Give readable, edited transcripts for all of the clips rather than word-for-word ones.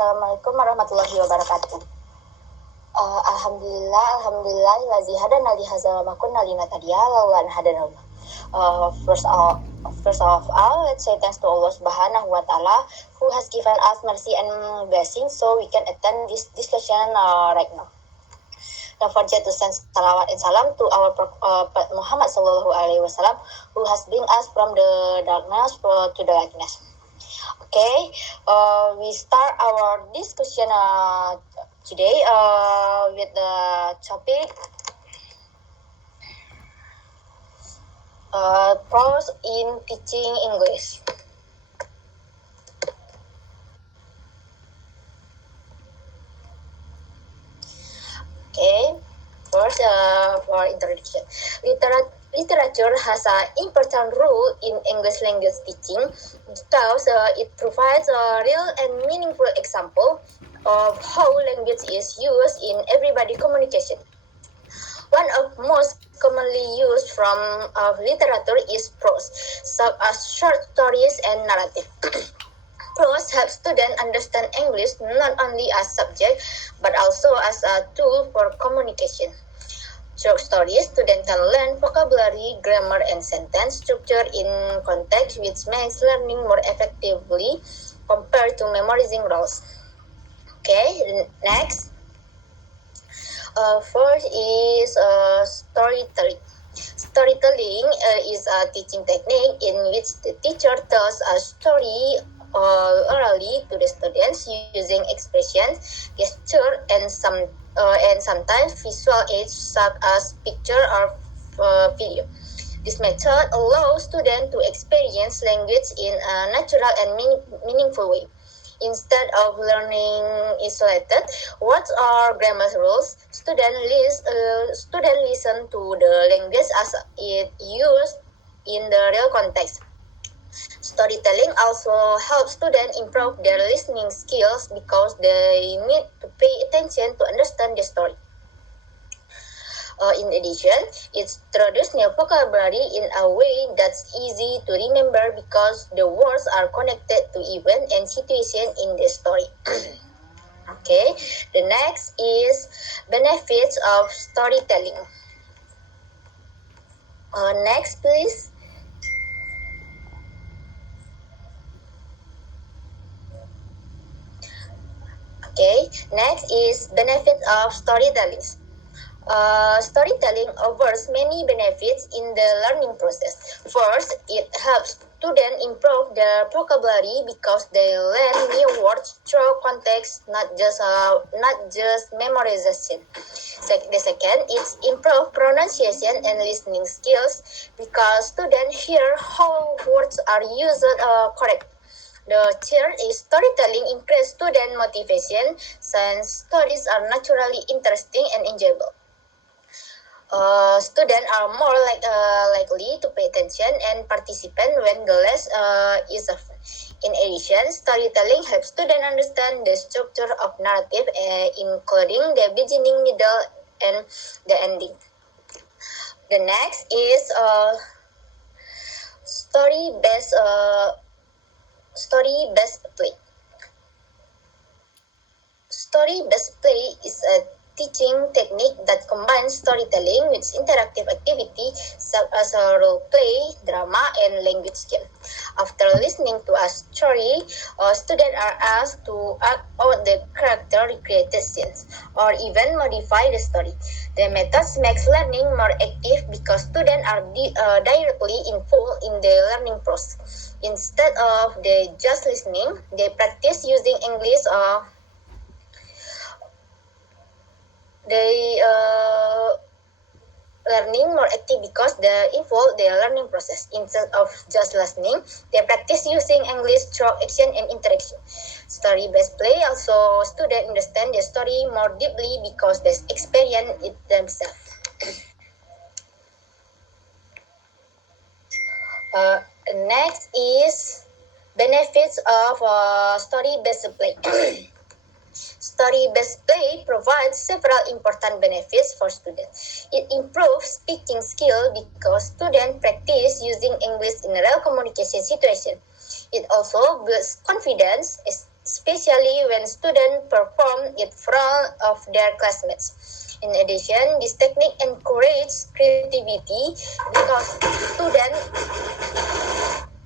Assalamualaikum warahmatullahi wabarakatuh. Alhamdulillah, lazi hadana li hadzal ma kunna linahtadiya laulan hadana. First of all, let's say thanks to Allah Subhanahu wa Ta'ala who has given us mercy and blessing so we can attend this discussion right now. Don't forget to send salawat and salam to our Prophet Muhammad Sallallahu Alaihi Wasallam who has bring us from the darkness to the lightness. Okay, we start our discussion today with the topic pros in teaching English. Okay, first for introduction. Literature has an important role in English language teaching because it provides a real and meaningful example of how language is used in everyday communication. One of most commonly used forms of literature is prose, such as short stories and narrative. Prose helps students understand English not only as subject but also as a tool for communication. Short stories, students can learn vocabulary, grammar, and sentence structure in context, which makes learning more effectively compared to memorizing rules. Okay, next. First is storytelling. Storytelling is a teaching technique in which the teacher tells a story orally to the students using expressions, gesture, and sometimes visual aids such as picture or video. This method allows students to experience language in a natural and meaningful way. Instead of learning isolated words or grammar rules, students listen to the language as it used in the real context. Storytelling also helps students improve their listening skills because they need to pay attention to understand the story. In addition, it introduces new vocabulary in a way that's easy to remember because the words are connected to event and situation in the story. Okay, the next is benefits of storytelling. Next, please. Okay, next is benefits of storytelling. Storytelling offers many benefits in the learning process. First, it helps students improve their vocabulary because they learn new words through context, not just memorization. The second, it's improve pronunciation and listening skills because students hear how words are used correctly. The third is storytelling increases student motivation since stories are naturally interesting and enjoyable. Students are more likely to pay attention and participate when the lesson is fun. In addition, storytelling helps students understand the structure of narrative, including the beginning, middle, and the ending. The next is story-based play. Story-based play is a teaching technique that combines storytelling with interactive activity such as role play, drama, and language game. After listening to a story, students are asked to act out the character recreated scenes or even modify the story. The methods makes learning more active because students are directly involved in the learning process. Instead of they just listening, they practice using English learning more active because they involve their learning process. Instead of just listening, they practice using English through action and interaction. Story-based play also students understand the story more deeply because they experience it themselves. Next is benefits of story-based play. Story-based play provides several important benefits for students. It improves speaking skill because students practice using English in real communication situation. It also builds confidence, especially when students perform in front of their classmates. In addition, this technique encourages creativity because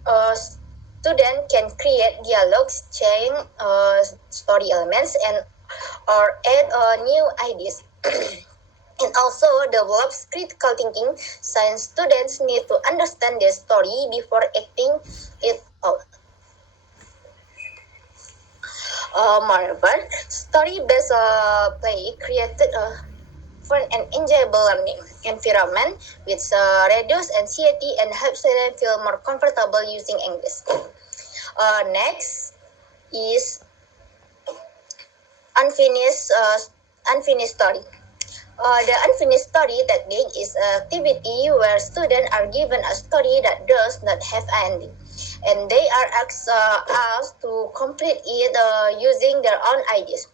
uh, student can create dialogues, change story elements, and or add new ideas. It also develops critical thinking since students need to understand the story before acting it out. Moreover, story-based play created a fun and enjoyable learning environment which reduces anxiety and helps students feel more comfortable using English. Next is unfinished story. The unfinished story technique is an activity where students are given a story that does not have an ending, and they are asked to complete it using their own ideas.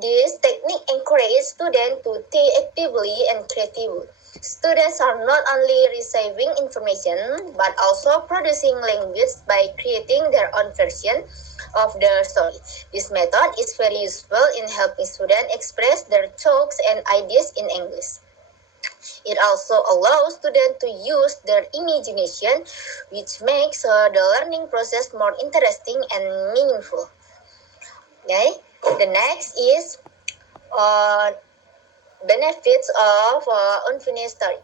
This technique encourages students to think actively and creatively. Students are not only receiving information but also producing language by creating their own version of the story. This method is very useful in helping students express their thoughts and ideas in English. It also allows students to use their imagination, which makes the learning process more interesting and meaningful. Okay, the next is uh, benefits of unfinished story.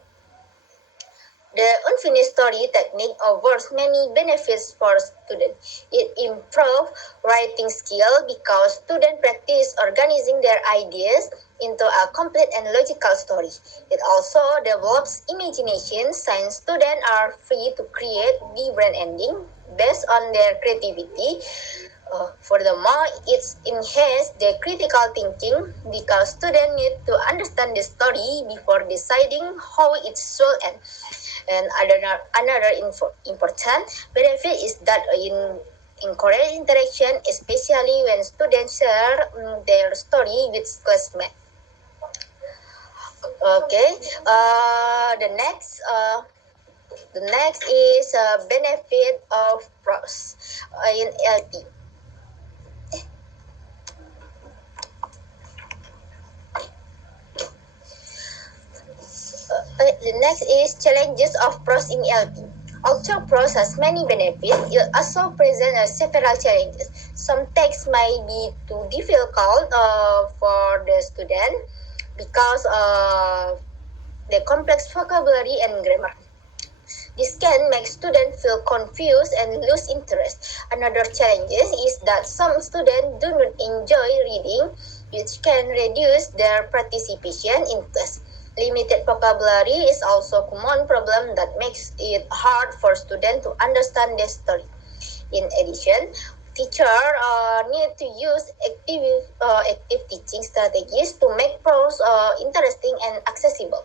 The unfinished story technique offers many benefits for students. It improves writing skill because students practice organizing their ideas into a complete and logical story. It also develops imagination since students are free to create different endings based on their creativity. Furthermore, it's enhances the critical thinking because students need to understand the story before deciding how it should end. And another important benefit is that in encourage interaction, especially when students share their story with classmates. Okay, the next is benefit of prose in LT. The next is challenges of prose in LT. Although prose has many benefits, it also presents several challenges. Some texts may be too difficult for the student because of the complex vocabulary and grammar. This can make students feel confused and lose interest. Another challenge is that some students do not enjoy reading, which can reduce their participation in class. Limited vocabulary is also a common problem that makes it hard for students to understand the story. In addition, teachers need to use active teaching strategies to make prose interesting and accessible.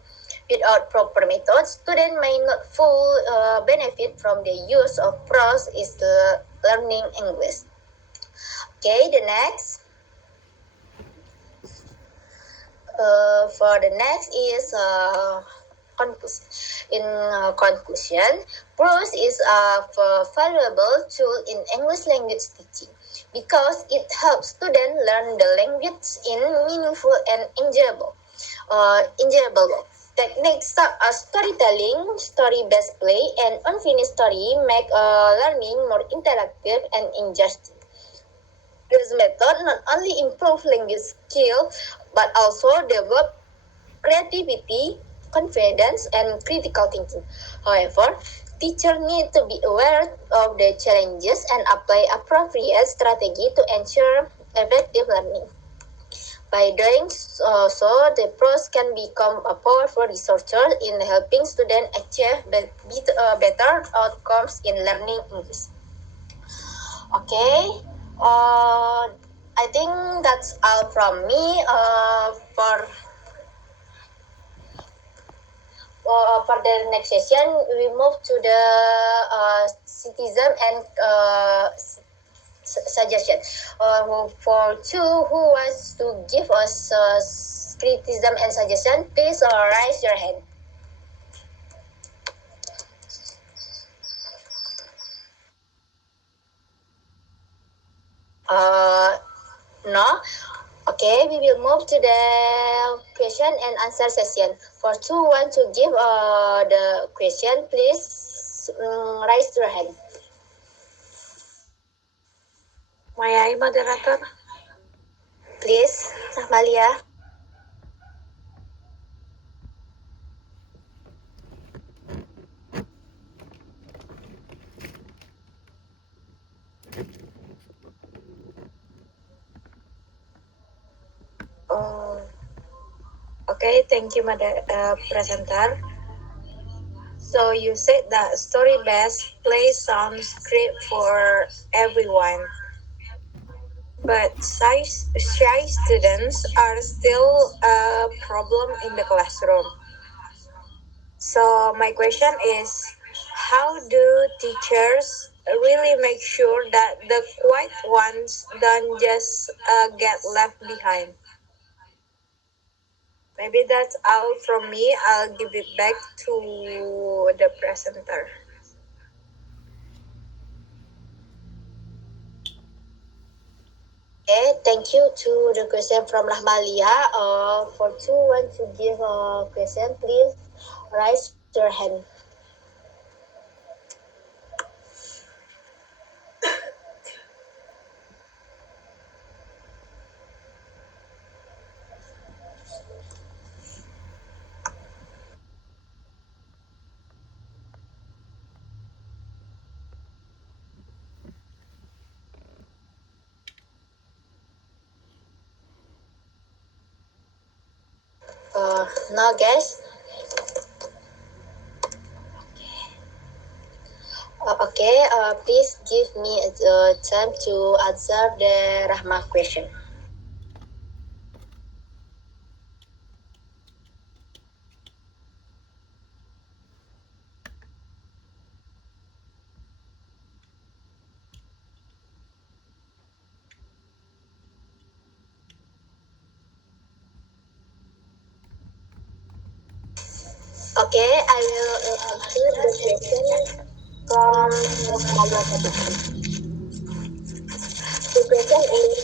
Without proper methods, students may not fully benefit from the use of prose is learning English. Okay, the next. For the next is conclusion. In conclusion, prose is a valuable tool in English language teaching because it helps students learn the language in meaningful and enjoyable way. Techniques such as storytelling, story-based play, and unfinished story make learning more interactive and engaging. This method not only improves language skill but also develop creativity, confidence, and critical thinking. However, teachers need to be aware of the challenges and apply appropriate strategy to ensure effective learning. By doing so, the prose can become a powerful resource in helping students achieve better outcomes in learning English. Okay, I think that's all from me for the next session. We move to the citizen and suggestion. For two who wants to give us criticism and suggestion, please raise your hand. No. Okay, we will move to the question and answer session. For those who want to give the question, please raise your hand. May I, moderator? Please, Amalia. Okay, thank you, presenter. So you said that story-based play sounds great for everyone, but shy students are still a problem in the classroom. So my question is, how do teachers really make sure that the quiet ones don't just get left behind? Maybe that's all from me. I'll give it back to the presenter. Okay, thank you to the question from Rahmalia. For those who want to give a question, please raise your hand. Now, guys. Okay, please give me time to answer the Rahma question. Okay, I will answer the question from Rahmalia. The question is,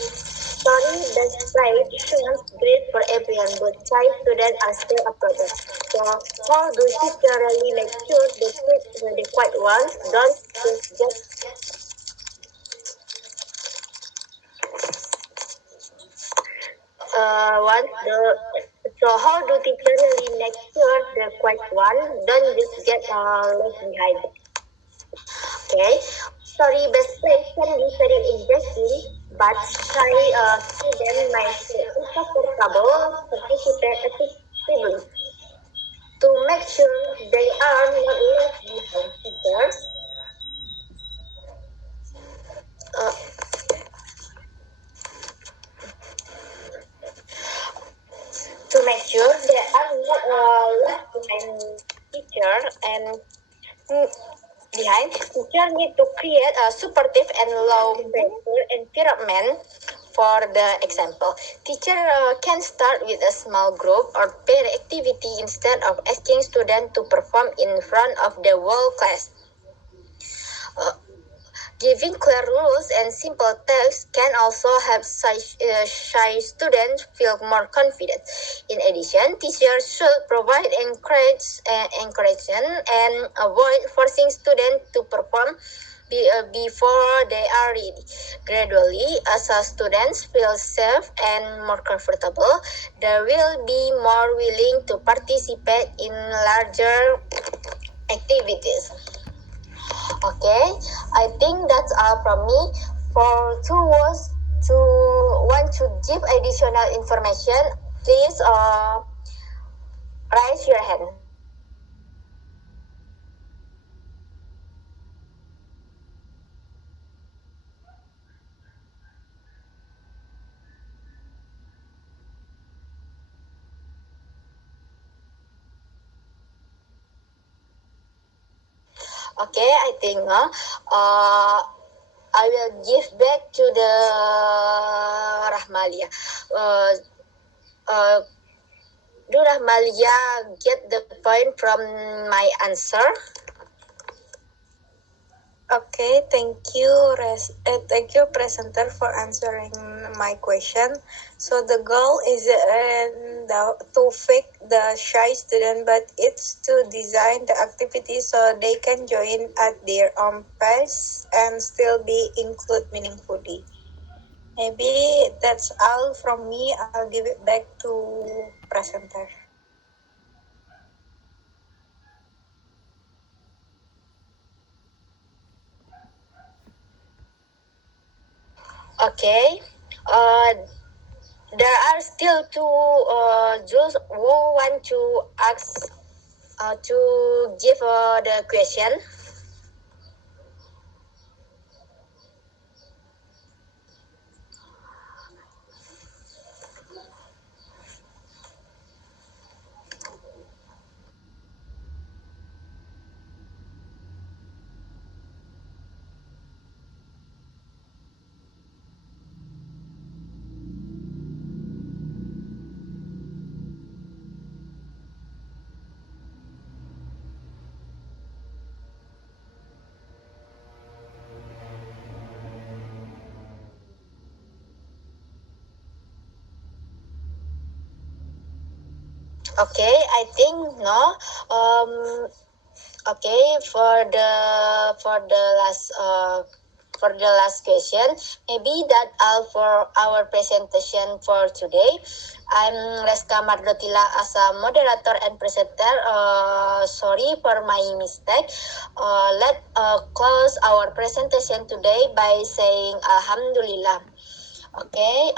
sorry, the site sounds great for everyone, but shy students are still a problem. So, how do teachers really make sure the quiet ones don't just get once the so how do teachers really make sure the quiet one don't just get left behind? Okay, sorry, best place can be very interesting, but shy students might feel uncomfortable participate actively. To make sure they are not left behind, teachers uh, to make sure they are not left behind, teacher and behind, teachers need to create a supportive and low pressure environment. For the example, teacher can start with a small group or pair activity instead of asking students to perform in front of the whole class. Giving clear rules and simple tasks can also help shy students feel more confident. In addition, teachers should provide encouragement and avoid forcing students to perform before they are ready. Gradually, as students feel safe and more comfortable, they will be more willing to participate in larger activities. Okay, I think that's all from me. For those to want to give additional information, please raise your hand. Okay, I think I will give back to the Rahmalia. Do Rahmalia get the point from my answer? Okay, thank you, presenter, for answering my question. So the goal is to fix the shy student, but it's to design the activity so they can join at their own pace and still be included meaningfully. Maybe that's all from me. I'll give it back to presenter. Okay. Uh, there are still two Jules who want to ask to give the question. Okay, I think no. Okay, for the last question, maybe that all for our presentation for today. I'm Reska Mardotila as a moderator and presenter. Sorry for my mistake. Let close our presentation today by saying Alhamdulillah. Okay.